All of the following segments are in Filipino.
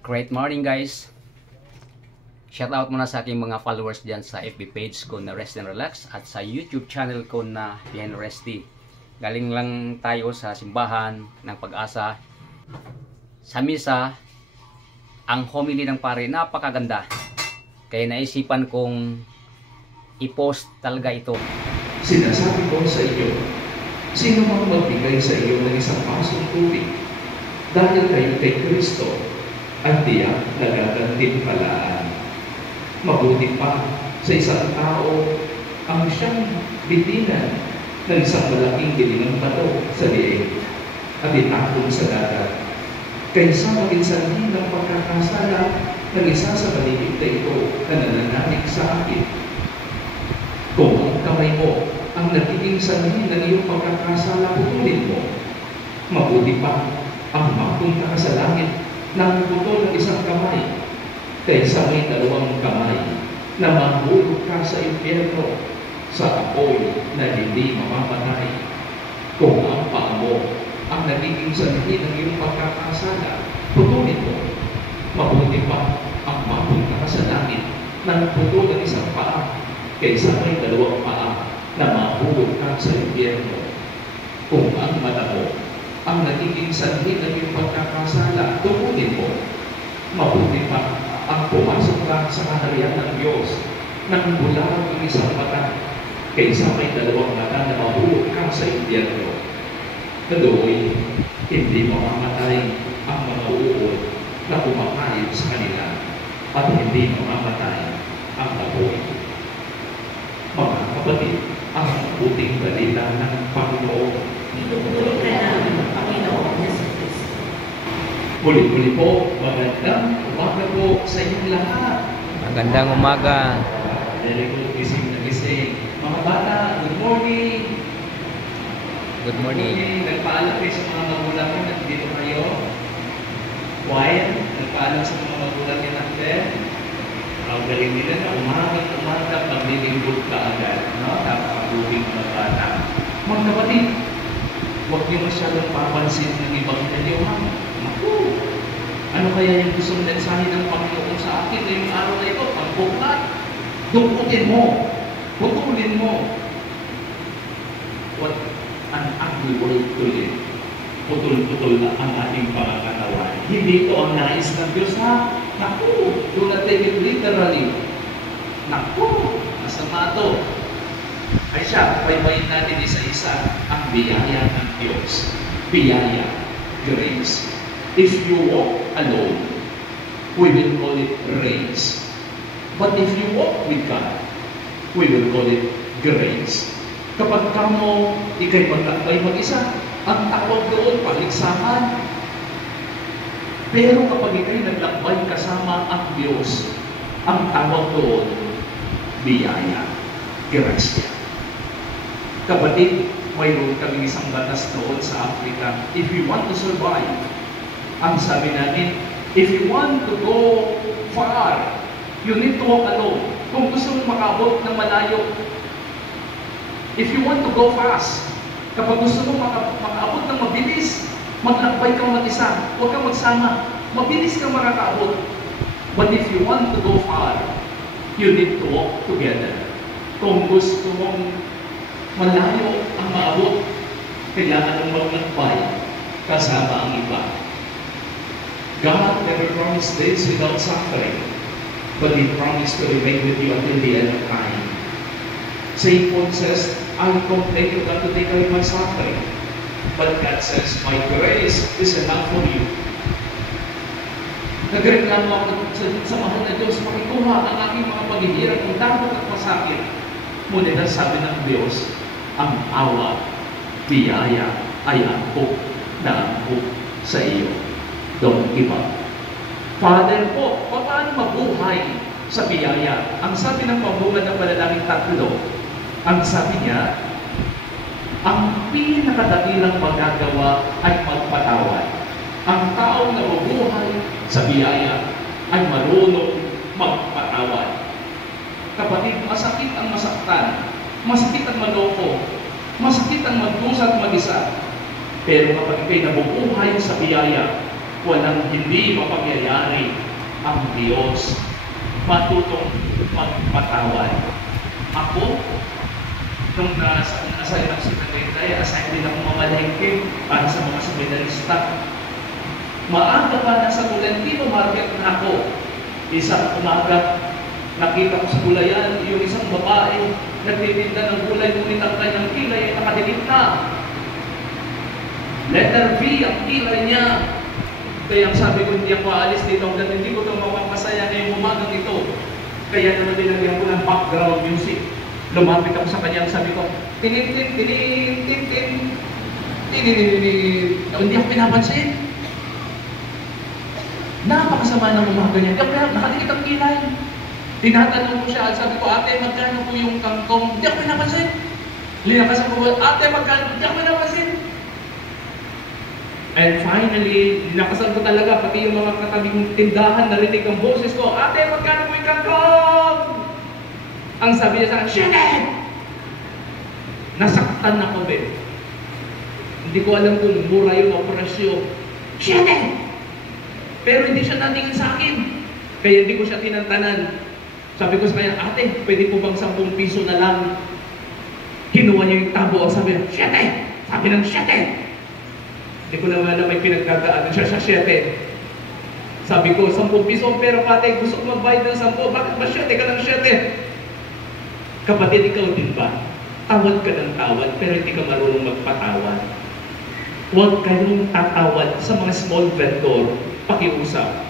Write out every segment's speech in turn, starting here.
Great morning guys! Shout out muna sa aking mga followers dyan sa FB page ko na Rest and Relax at sa YouTube channel ko na Behind Resty. Galing lang tayo sa simbahan ng Pag-asa. Sa misa, ang homily ng pare napakaganda. Kaya naisipan kong i-post talaga ito. Sinasabi ko sa iyo, sino mang magbigay sa iyo ng isang pasong tubig dahil kay Kristo at tiyak nagagantimpalaan. Mabuti pa sa isang tao ang siyang bitinan ng isang malaking gilingang bato sa liig at itapon sa dagat kaysa maging sanhi ng pagkakasala ng isa sa maligid na ito na nananalig sa akin. Kung ang kamay mo ang nagiging sanhi ng iyong pagkakasala, putulin mo. Mabuti pa ang mapunta ka sa langit nang putol ng isang kamay kaysa may dalawang kamay na mahulog ka sa impyerno sa apoy na hindi mamamatay. Kung ang paa mo ang nagiging sanhi ng iyong pagkakasala, putulin mo. Mabuti pa ang mapunta ka sa langit nang putol ng isang paa kaysa may dalawang paa na mahulog ka sa impyerno. Kung ang mata mo ang nagiging sanhi ng iyong pagkakasala, tumunin mo. Mabuti pa ang pumasok ka sa kaharian ng Diyos nang bulag ang isang mata kaysa may dalawang mata na mahulog ka sa impyerno. Kadoy, hindi mamamatay ang mga uod na kumakain sa kanila at hindi mamamatay ang apoy. Mga kapatid, ang mabuting balita ng Panginoon. Pinupuri ka namin ng Panginoon Yesu Cristo. Muli-muli po, magandang umaga po sa inyong lahat. Magandang umaga. Very good, gising na gising. Mga bata, good morning. Good morning. Nagpaalam kayo sa mga magulang nyo, nandito kayo. Quiet, nagpaalam sa mga magulang nyo natin. Ang galing nila na umaga, paglilingkod ka agad. No? Napakabubing mga bata. Mga kapatid, huwag niyo masyadong papansin ng ibang inyo. Naku, ano kaya yung gustong mensahe ng Panginoon sa akin ngayong araw na ito? Pagbuklat, dukutin mo, putulin mo. What an ugly word to live. Putol-putol na ang ating pangangatawan. Hindi ito ang nais ng Diyos, ha? Naku, do not take it literally. Naku, masama ito. Ay siya, baybayin natin isa-isa ang biyaya ng Diyos. Biyaya, grace. If you walk alone, we will call it grace. But if you walk with God, we will call it grace. Kapag kamo ikay magtakbay mag-isa, ang tawag doon paligsahan. Pero kapag ikay naglakbay kasama ang Diyos, ang tawag doon biyaya, grace. Kapatid, mayroon kaming isang batas doon sa Africa. If you want to survive, ang sabi namin, if you want to go far, you need to walk alone. Kung gusto mong makabot ng malayo, if you want to go fast, kapag gusto mong makaabot ng mabilis, maglakbay kang mag-isa, huwag kang magsama, mabilis kang makakaabot. But if you want to go far, you need to walk together. Kung gusto mong malayo ang maabot, kailangan mong maglakbay kasama ang iba. God never promised this without suffering, but He promised to remain with you until the end of time. St. Paul says, I will complain of God to take away my suffering. But God says, my grace is enough for you. Nagreklamo ako sa mahal na Diyos, pakikuha ang aking mga paghihirap ng dapat at masakit. Ngunit ang sabi ng Diyos, ang awa, biyaya ay angkop na angkop sa iyo. Don't give up. Father po, paano mabuhay sa biyaya? Ang sabi ng pambungad ng Panalangin 3, ang sabi niya, ang pinakadakilang magagawa ay magpatawad. Ang taong nabubuhay sa biyaya ay marunong magpatawad. Kapatid, masakit ang masaktan, masakit ang maloko, masakit ang magdusa at mag-isa. Pero kapag ikay nabubuhay sa biyaya, walang hindi mapangyayari ang Diyos. Matutong magpatawad. Ako, nung nasa ilang seminary, assign din ako mamalengke para sa mga seminarista. Maaga pa nasa Tolentino Market na ako. Isang umaga, nakita ko sa gulayan, yung isang babae, nagtitinda ng gulay, ngunit ang kanyang kilay ay nakadilim na. Letter V ang kilay niya. Kaya ang sabi ko, hindi ako aalis dito hanggang hindi ko ito mapapasaya ngayong umagang ito. Kaya naman dinagyan ko ng background music. Lumapit ako sa kanya, sabi ko, tinitin, hindi ako pinapansin. Napakasama ng umaga niya. Nakadikit ang kilay. Tinatanong ko siya, sabi ko, ate, magkano po yung kangkong? Hindi ako pinapansin. Linakasan ko, ate, magkano? Hindi ako pinapansin. And finally, linakasan ko talaga, pati yung mga katabing tindahan, narinig ang boses ko, ate, magkano po yung kangkong? Ang sabi niya sa akin, shit it! Nasaktan ako, Ben. Hindi ko alam kung mura yung operasyon. Shit it! Pero hindi siya natingin sa akin. Kaya hindi ko siya tinantanan. Sabi ko sa kanya, ate, pwede po bang 10 piso na lang? Kinuha niya yung tabo. Sabi niya, shit it! Sabi ng shit it! Hindi ko naman na may pinagkagaanan siya sa shit it. Sabi ko, 10 piso, pero pate, gusto ko magbayad ng 10. Bakit ba shit it ka ng shit it? Kapatid, ikaw din ba? Tawad ka ng tawad, pero hindi ka marunong magpatawad. Huwag kayong tatawad sa mga small vendor, pakiusap.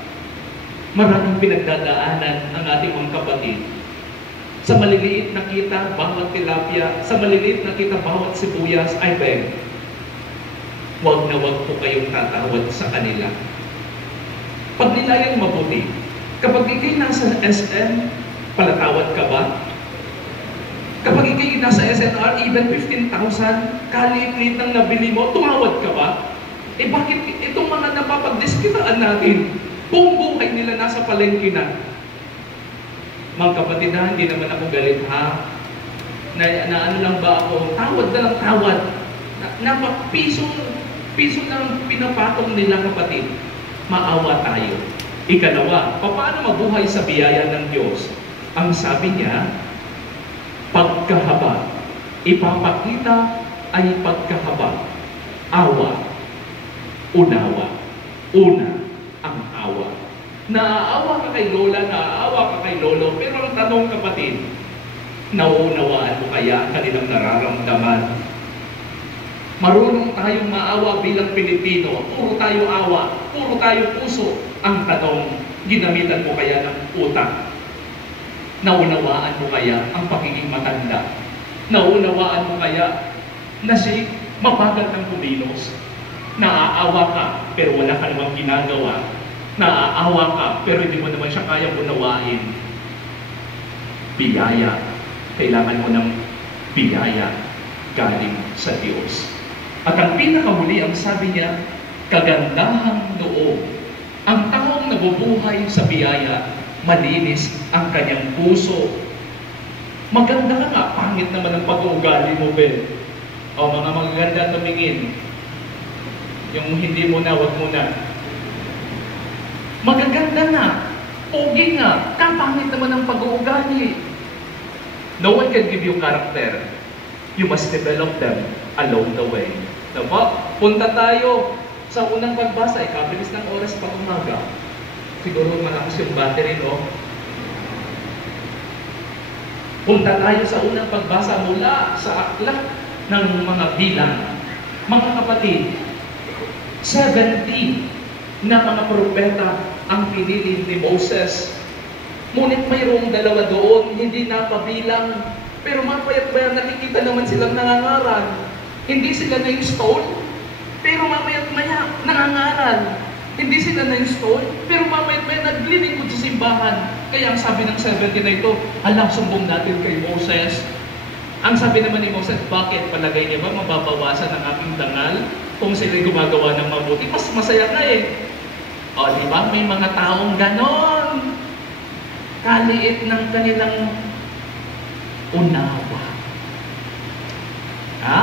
Maraming pinagdadaanan ang ating mga kapatid. Sa maliliit na kita, bawat tilapia, sa maliliit na kita, bawat sibuyas, I beg, huwag na huwag po kayong tatawad sa kanila. Pag nilayang mabuti, kapag ikay nasa SM, palatawad ka ba? Kapag ikay nasa SNR, even 15,000, kaliit-liit ng nabili mo, tumawad ka ba? Eh bakit itong mga napapagdiskitaan natin, buong buhay nila nasa palengke na? Mga kapatid na, hindi naman ako galit ha. Na ano lang ba ako, tawad na lang tawad. Piso lang pinapatong nila kapatid. Maawa tayo. Ikalawa, paano mabuhay sa biyaya ng Diyos? Ang sabi niya, pagkahaba. Ipapakita ay pagkahaba. Awa. Unawa. Una ang awa. Naaawa ka kay lola, naaawa ka kay lolo, pero ang tanong kapatid, nauunawaan mo kaya ang kanilang nararamdaman? Marunong tayong maawa bilang Pilipino. Puro tayo awa, puro tayo puso. Ang tanong, ginamitan mo kaya ng utak? Naunawaan mo kaya ang pagiging matanda? Naunawaan mo kaya na si mabagal ng kumilos? Naaawa ka, pero wala ka namang ginagawa. Naaawa ka, pero hindi mo naman siya kayang unawain. Biyaya. Kailangan mo ng biyaya galing sa Diyos. At ang pinakamuli, ang sabi niya, kagandahang loob. Ang taong nabubuhay sa biyaya, malinis ang kanyang puso. Maganda ka nga, pangit naman ang pag-uugali mo, Ben. O mga magaganda tumingin. Yung hindi mo na, wag mo na. Magaganda na, pogi nga, kapangit naman ang pag-uugali. No one can give you character. You must develop them along the way. Diba? Punta tayo sa unang pagbasa, ikabilis ng oras pag umaga. Siguro malakas yung battery, no? Punta tayo sa unang pagbasa mula sa aklat ng mga bilang. Mga kapatid, 70 na mga propeta ang pinili ni Moses. Ngunit mayroong 2 doon, hindi napabilang. Pero mapayat-maya nakikita naman silang nangangaral. Hindi sila na-install, pero mapayat-maya nangangaral. Hindi sila na-install, pero mamaya-maya naglilingkod sa simbahan. Kaya ang sabi ng 70 na ito, alam, sumbong natin kay Moses. Ang sabi naman ni Moses, bakit? Palagay niya ba mababawasan ang aking dangal kung sila'y gumagawa ng mabuti? Mas masaya na eh. O, di ba? May mga taong ganon. Kaliit ng kanilang unawa. Ha?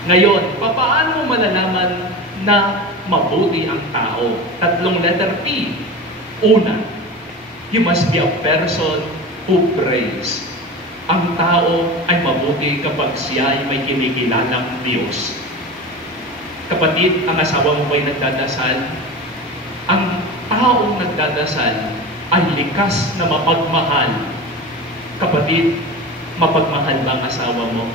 Ngayon, paano mo malalaman na mabuti ang tao? 3 letter P. Una, You must be a person who prays. Ang tao ay mabuti kapag siya ay may kinikilalang Diyos. Kapatid, ang asawa mo ba'y nagdadasal? Ang taong nagdadasal ay likas na mapagmahal. Kapatid, mapagmahal ba ang asawa mo?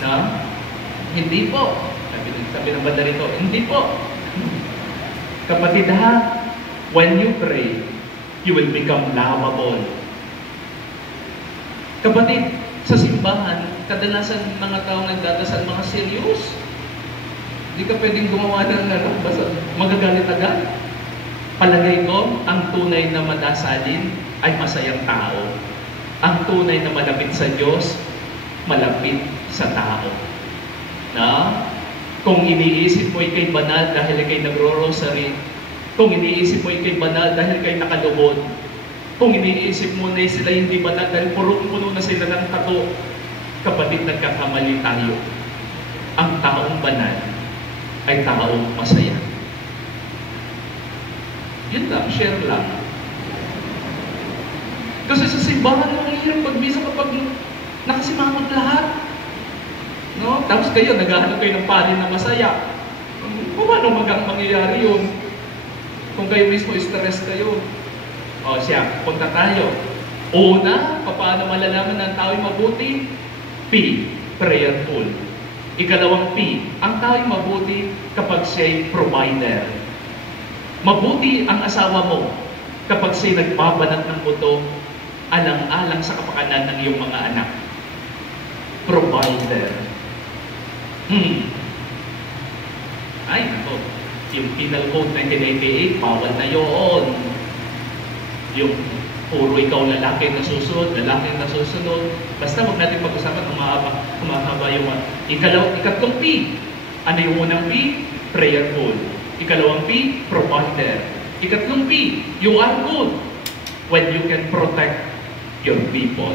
Na? Hindi po. Sabi ng banda rito, hindi po. Kapatid ha, when you pray, you will become lovable. Kapatid, sa simbahan, kadalasan mga tao nagdadasal mga serious. Hindi ka pwedeng gumawa ng basta magagalit agad. Palagay ko, ang tunay na madasalin ay masayang tao. Ang tunay na malapit sa Diyos, malapit sa tao. Na? Kung iniisip mo ikay banal dahil ikay nagro-rosary, kung iniisip mo ikay banal dahil ikay nakalubod, kung iniisip mo na sila hindi banal dahil purong-puno na sila ng tato, kapatid, nagkakamali tayo. Ang taong banal ay taong masaya. Yun lang, share lang. Kasi sa simbahan mo, ang hirap magbisa kapag nakasimangot lahat. No? Tapos kayo, naghahanap kayo ng pari na masaya. Paano mangyayari yun? Kung kayo mismo stress kayo. O siya, punta tayo. Una, paano malalaman na ang tao'y mabuti? P, prayerful. Ikalawang P, ang tao'y mabuti kapag siya'y provider. Mabuti ang asawa mo kapag siya'y nagbabanat ng buto, alang-alang sa kapakanan ng iyong mga anak. Provider. Ay, nako. Yung Penal Code 1988, bawal na yun. Yung puro ikaw lalaki na susunod, basta huwag natin pag-usapan humahaba yung ikatlong P. Ano yung unang P? Prayerful. Ikalawang P? Provider. Ikatlong P, you are good when you can protect your people.